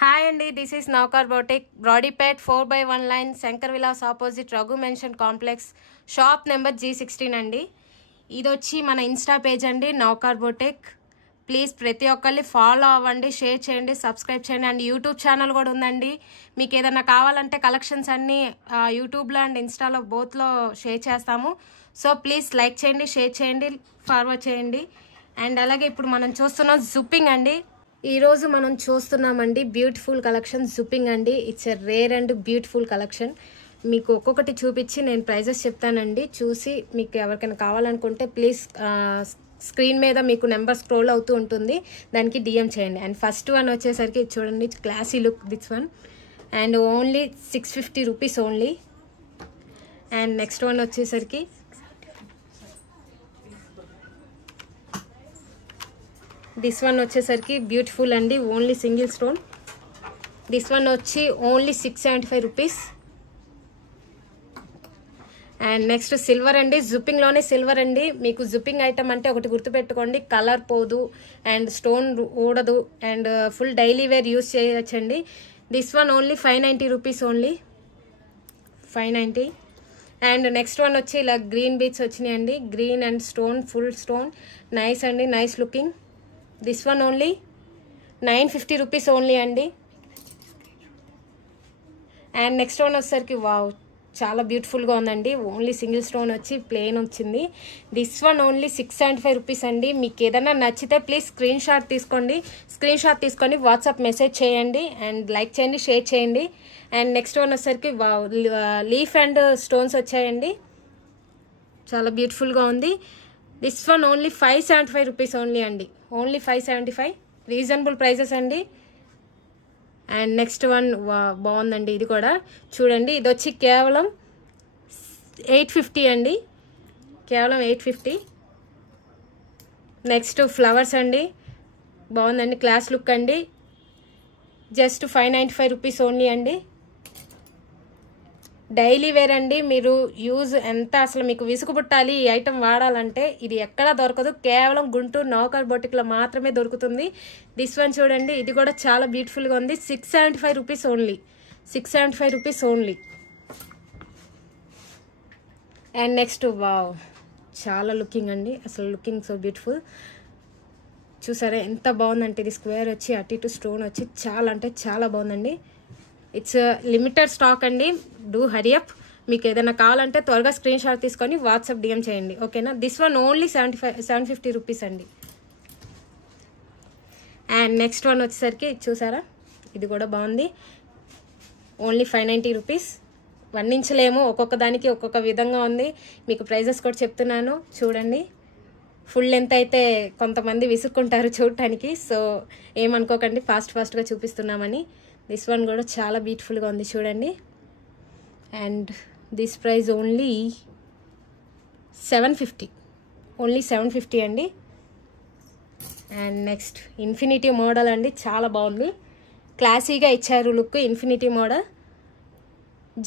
Hi Andy, this is Naukar Boutique, Broadipet 4/1 line, Shankar Vilas opposite Raghu Mention Complex, shop number G16 అండి. ఇది వచ్చి మన Insta page అండి నౌకార్ boutique. Please ప్రతి ఒక్కరిని ఫాలో అవ్వండి, షేర్ చేయండి, సబ్స్క్రైబ్ చేయండి. అండ్ యూట్యూబ్ ఛానల్ కూడా ఉందండి. మీకు ఏదైనా కావాలంటే కలెక్షన్స్ అన్నీ యూట్యూబ్లో అండ్ ఇన్స్టాలో బోత్లో షేర్ చేస్తాము. సో ప్లీజ్ లైక్ చేయండి, షేర్ చేయండి, ఫార్వర్డ్ చేయండి. అండ్ అలాగే ఇప్పుడు మనం చూస్తున్నాం జుప్పింగ్ అండి. ఈరోజు మనం చూస్తున్నామండి బ్యూటిఫుల్ కలెక్షన్ జుప్పింగ్ అండి. It's a rare and beautiful collection. మీకు ఒక్కొక్కటి చూపించి నేను ప్రైజెస్ చెప్తానండి. చూసి మీకు ఎవరికైనా కావాలనుకుంటే ప్లీజ్ స్క్రీన్ మీద మీకు నెంబర్ స్క్రోల్ అవుతూ ఉంటుంది, దానికి డిఎం చేయండి. అండ్ ఫస్ట్ వన్ వచ్చేసరికి చూడండి, classy look this one and only 650 rupees only. And next one వచ్చేసరికి దిస్ వన్ వచ్చేసరికి బ్యూటిఫుల్ అండి, only single stone. This one వచ్చి only 675 rupees. And next silver అండి, జుప్పింగ్లోనే సిల్వర్ అండి. మీకు జుప్పింగ్ ఐటమ్ అంటే ఒకటి గుర్తుపెట్టుకోండి, కలర్ పోదు అండ్ స్టోన్ ఊడదు and full daily wear use చేయొచ్చండి. This one only 590 rupees only, 590. And next one వచ్చి ఇలా గ్రీన్ బీట్స్ వచ్చినాయండి, green and stone, full stone, nice అండి, nice looking. This one only 950 rupees only అండి. And next one వచ్చేసరికి wow, చాలా బ్యూటిఫుల్గా ఉందండి, ఓన్లీ సింగిల్ స్టోన్ వచ్చి ప్లెయిన్ వచ్చింది. దిస్ వన్ ఓన్లీ 675 రూపీస్ అండి. మీకు ఏదైనా నచ్చితే ప్లీజ్ స్క్రీన్ షాట్ తీసుకొని వాట్సాప్ మెసేజ్ చేయండి అండ్ లైక్ చేయండి, షేర్ చేయండి. అండ్ నెక్స్ట్ వన్ వచ్చేసరికి వావ్, లీఫ్ అండ్ స్టోన్స్ వచ్చాయండి, చాలా బ్యూటిఫుల్గా ఉంది. This one only 575 rupees only అండి, ఓన్లీ 575, రీజనబుల్ ప్రైజెస్ అండి. అండ్ నెక్స్ట్ వన్ బాగుందండి, ఇది కూడా చూడండి, ఇది వచ్చి కేవలం 850 అండి, కేవలం 850. నెక్స్ట్ ఫ్లవర్స్ అండి, బాగుందండి, క్లాస్ లుక్ అండి, జస్ట్ 595 రూపీస్ ఓన్లీ అండి. డైలీ వేర్ అండి, మీరు యూజ్ ఎంత అసలు మీకు విసుగు పుట్టాలి ఈ ఐటమ్ వాడాలంటే, ఇది ఎక్కడా దొరకదు, కేవలం గుంటూరు నౌకర్ బొటిక్లో మాత్రమే దొరుకుతుంది. దిస్ వన్ చూడండి, ఇది కూడా చాలా బ్యూటిఫుల్గా ఉంది, 675 rupees only, 675 rupees only. And next wow, చాలా లుకింగ్ అండి, అసలు లుకింగ్ సో బ్యూటిఫుల్. చూసారా ఎంత బాగుందంటే, ఇది స్క్వేర్ వచ్చి అటు ఇటు స్టోన్ వచ్చి చాలా అంటే చాలా బాగుందండి. ఇట్స్ లిమిటెడ్ స్టాక్ అండి, డూ హరీ అప్. మీకు ఏదైనా కావాలంటే త్వరగా స్క్రీన్ షాట్ తీసుకొని వాట్సాప్ డిఎం చేయండి, ఓకేనా. దిస్ వన్ ఓన్లీ 750 రూపీస్ అండి. అండ్ నెక్స్ట్ వన్ వచ్చేసరికి చూసారా, ఇది కూడా బాగుంది, ఓన్లీ 590 రూపీస్. వర్ణించలేము, ఒక్కొక్క దానికి ఒక్కొక్క విధంగా ఉంది. మీకు ప్రైజెస్ కూడా చెప్తున్నాను చూడండి. ఫుల్ లెంత్ అయితే కొంతమంది విసుక్కుంటారు చూడటానికి, సో ఏమనుకోకండి, ఫాస్ట్గా చూపిస్తున్నామని. దిస్ వన్ కూడా చాలా బ్యూటిఫుల్గా ఉంది చూడండి. And this price only 750, only 750 అండి. అండ్ నెక్స్ట్ ఇన్ఫినిటీ మోడల్ అండి, చాలా బాగుంది, క్లాసీగా ఇచ్చారు look. Infinity model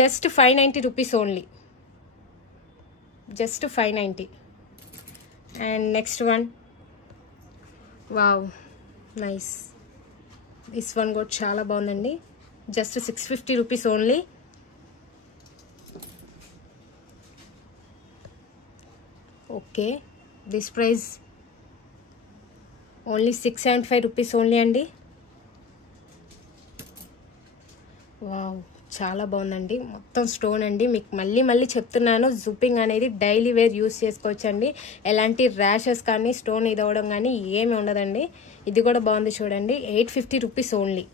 just 590 rupees only, just 590. And next one wow, nice, this one కూడా చాలా బాగుందండి, just 650 rupees only. Okay, this price only 675 rupees only అండి. వావ్, చాలా బాగుందండి, మొత్తం స్టోన్ అండి. మీకు మళ్ళీ చెప్తున్నాను, జుప్పింగ్ అనేది డైలీ వేర్ యూస్ చేసుకోవచ్చండి. ఎలాంటి ర్యాషెస్ కానీ స్టోన్ ఇది అవ్వడం కానీ ఏమి ఉండదండి. ఇది కూడా బాగుంది చూడండి, 850 rupees only.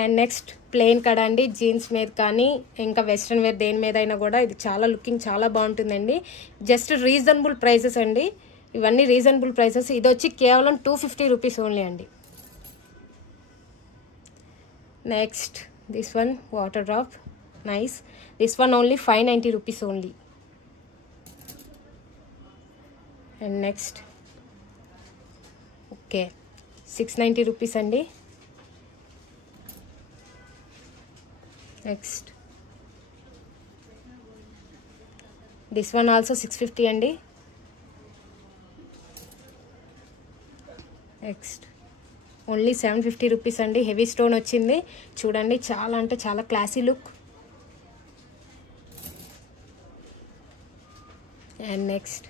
And next plain కడ అండి, జీన్స్ మీద కానీ ఇంకా వెస్ట్రన్ వేర్ దేని మీద అయినా కూడా ఇది చాలా లుకింగ్ చాలా బాగుంటుందండి. జస్ట్ రీజనబుల్ ప్రైసెస్ అండి, ఇవన్నీ రీజనబుల్ ప్రైసెస్. ఇది వచ్చి కేవలం 250 రూపీస్ ఓన్లీ అండి. Next this one water drop, nice, this one only 590 rupees only. And next okay 690 rupees అండి. నెక్స్ట్ దిస్ వన్ ఆల్సో 650 అండి. నెక్స్ట్ ఓన్లీ 750 రూపీస్ అండి. హెవీ స్టోన్ వచ్చింది చూడండి, చాలా అంటే చాలా classy look. And next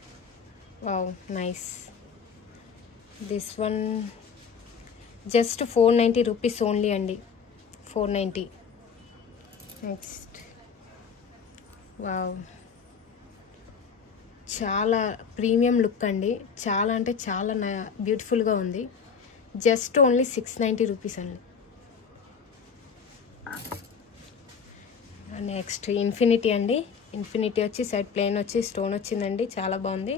wow nice, this one just 490 rupees only అండి, 490. Next wow, చాలా ప్రీమియం లుక్ అండి, చాలా అంటే చాలా బ్యూటిఫుల్గా ఉంది. జస్ట్ ఓన్లీ 690 రూపీస్ అండి. నెక్స్ట్ ఇన్ఫినిటీ అండి. ఇన్ఫినిటీ వచ్చి సైడ్ ప్లేన్ వచ్చి స్టోన్ వచ్చిందండి, చాలా బాగుంది.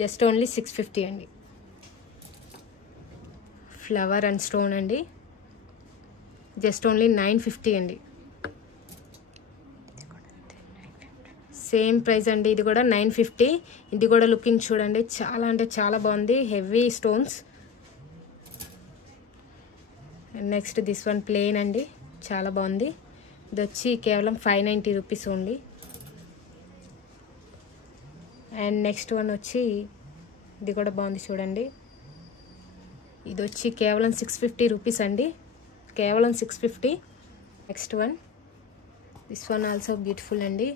జస్ట్ ఓన్లీ 650 అండి. ఫ్లవర్ అండ్ స్టోన్ అండి, జస్ట్ ఓన్లీ 950 అండి. సేమ్ ప్రైస్ అండి, ఇది కూడా 950. ఇది కూడా లుకింగ్ చూడండి, చాలా అంటే చాలా బాగుంది, heavy stones. Next this one plain అండి, చాలా బాగుంది. ఇది వచ్చి కేవలం 590 rupees only. And next one వచ్చి ఇది కూడా బాగుంది చూడండి, ఇది వచ్చి కేవలం 650 రూపీస్ అండి, కేవలం 650. Next one, this one also beautiful అండి,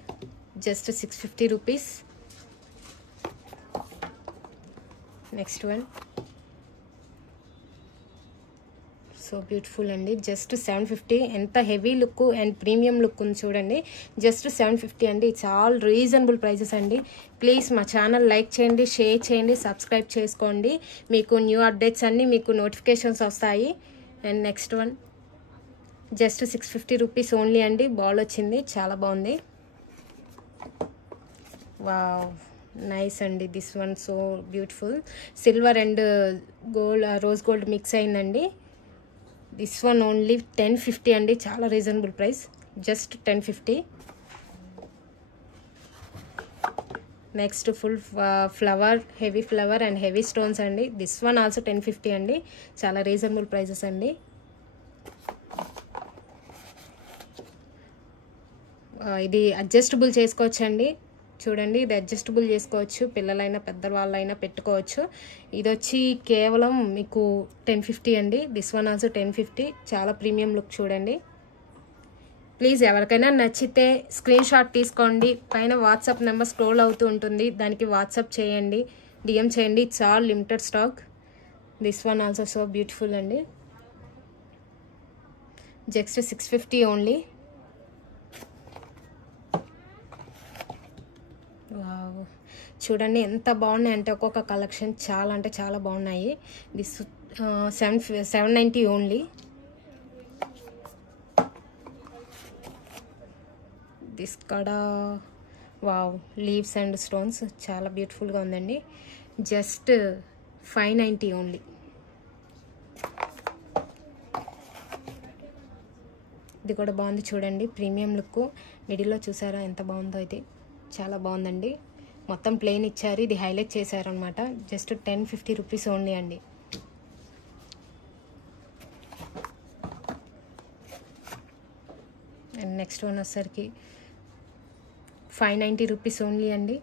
just 650 rupees. Next one so beautiful అండి, జస్ట్ 750. ఎంత heavy look and premium look ఉంది చూడండి, జస్ట్ 750 అండి. ఇట్స్ ఆల్ రీజనబుల్ ప్రైజెస్ అండి. ప్లీజ్ మా ఛానల్ లైక్ చేయండి, షేర్ చేయండి, సబ్స్క్రైబ్ చేసుకోండి. మీకు న్యూ అప్డేట్స్ అన్నీ మీకు నోటిఫికేషన్స్ వస్తాయి. And next one just 650 rupees only అండి. బాల్ వచ్చింది, చాలా బాగుంది. వావ్ నైస్ అండి, this one so beautiful. Silver and gold, rose gold mix అయిందండి. దిస్ వన్ ఓన్లీ 1050 అండి, చాలా reasonable price, just 1050. Next full flower, heavy flower and heavy stones అండి. This one also 1050 అండి, చాలా రీజనబుల్ ప్రైజెస్ అండి. ఇది adjustable చేసుకోవచ్చండి చూడండి, ఇది అడ్జస్టబుల్ చేసుకోవచ్చు, పిల్లలైనా పెద్దవాళ్ళైనా పెట్టుకోవచ్చు. ఇది వచ్చి కేవలం మీకు 1050 అండి. దిస్ వన్ ఆల్సో 1050, చాలా ప్రీమియం లుక్ చూడండి. ప్లీజ్ ఎవరికైనా నచ్చితే స్క్రీన్ షాట్ తీసుకోండి, పైన వాట్సాప్ నెంబర్ స్క్రోల్ అవుతూ ఉంటుంది, దానికి వాట్సాప్ చేయండి, డిఎం చేయండి. It's all limited stock. This one also so beautiful అండి, జస్ట్ 650 ఓన్లీ. వావ్ చూడండి ఎంత బాగున్నాయి అంటే, ఒక్కొక్క కలెక్షన్ చాలా అంటే చాలా బాగున్నాయి. This 790 only. దిస్ కడ వావ్, లీవ్స్ అండ్ స్టోన్స్ చాలా బ్యూటిఫుల్గా ఉందండి, జస్ట్ 590 ఓన్లీ. ఇది కూడా బాగుంది చూడండి, ప్రీమియం లుక్. మిడిల్లో చూసారా ఎంత బాగుందో, ఇది చాలా బాగుందండి. మొత్తం ప్లెయిన్ ఇచ్చారు, ఇది హైలైట్ చేశారనమాట. జస్ట్ 1050 రూపీస్ ఓన్లీ అండి. అండ్ నెక్స్ట్ వన్ వచ్చేసరికి 590 రూపీస్ ఓన్లీ అండి.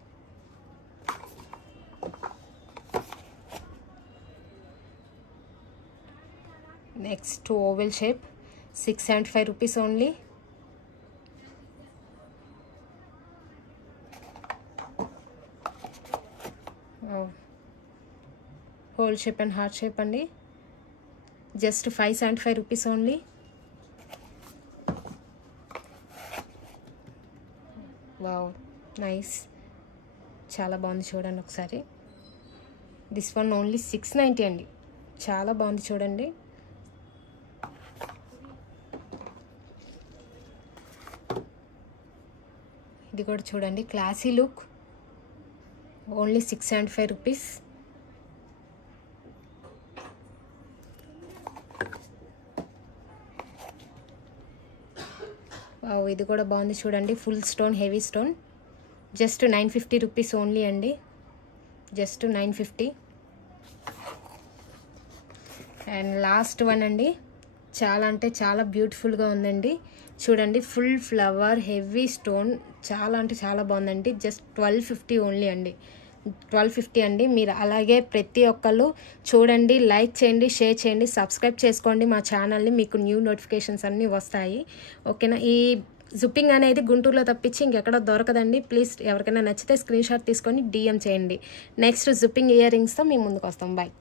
Next oval shape 675 rupees only. Hole shape and heart shape అండి, just 575 rupees only. Wow nice, చాలా బాగుంది చూడండి ఒకసారి. దిస్ వన్ ఓన్లీ 690 అండి, చాలా బాగుంది చూడండి. ఇది కూడా చూడండి, classy look, only 675 rupees. Wow ఇది కూడా బాగుంది చూడండి, full stone, heavy stone, just 950 rupees only అండి, జస్ట్ 950. అండ్ లాస్ట్ వన్ అండి, చాలా అంటే చాలా బ్యూటిఫుల్గా ఉందండి చూడండి, ఫుల్ ఫ్లవర్, హెవీ స్టోన్, చాలా అంటే చాలా బాగుందండి. జస్ట్ 1250 ఓన్లీ అండి, 1250 అండి. మీరు అలాగే ప్రతి ఒక్కళ్ళు చూడండి, లైక్ చేయండి, షేర్ చేయండి, సబ్స్క్రైబ్ చేసుకోండి మా ఛానల్ని, మీకు న్యూ నోటిఫికేషన్స్ అన్నీ వస్తాయి. ఓకేనా? ఈ జుప్పింగ్ అనేది గుంటూరులో తప్పించి ఇంకెక్కడ దొరకదండి. ప్లీజ్ ఎవరికైనా నచ్చితే స్క్రీన్ షాట్ తీసుకొని DM చేయండి. నెక్స్ట్ జుప్పింగ్ ఇయర్ రింగ్స్తో మీ ముందుకు వస్తాం. బాయ్.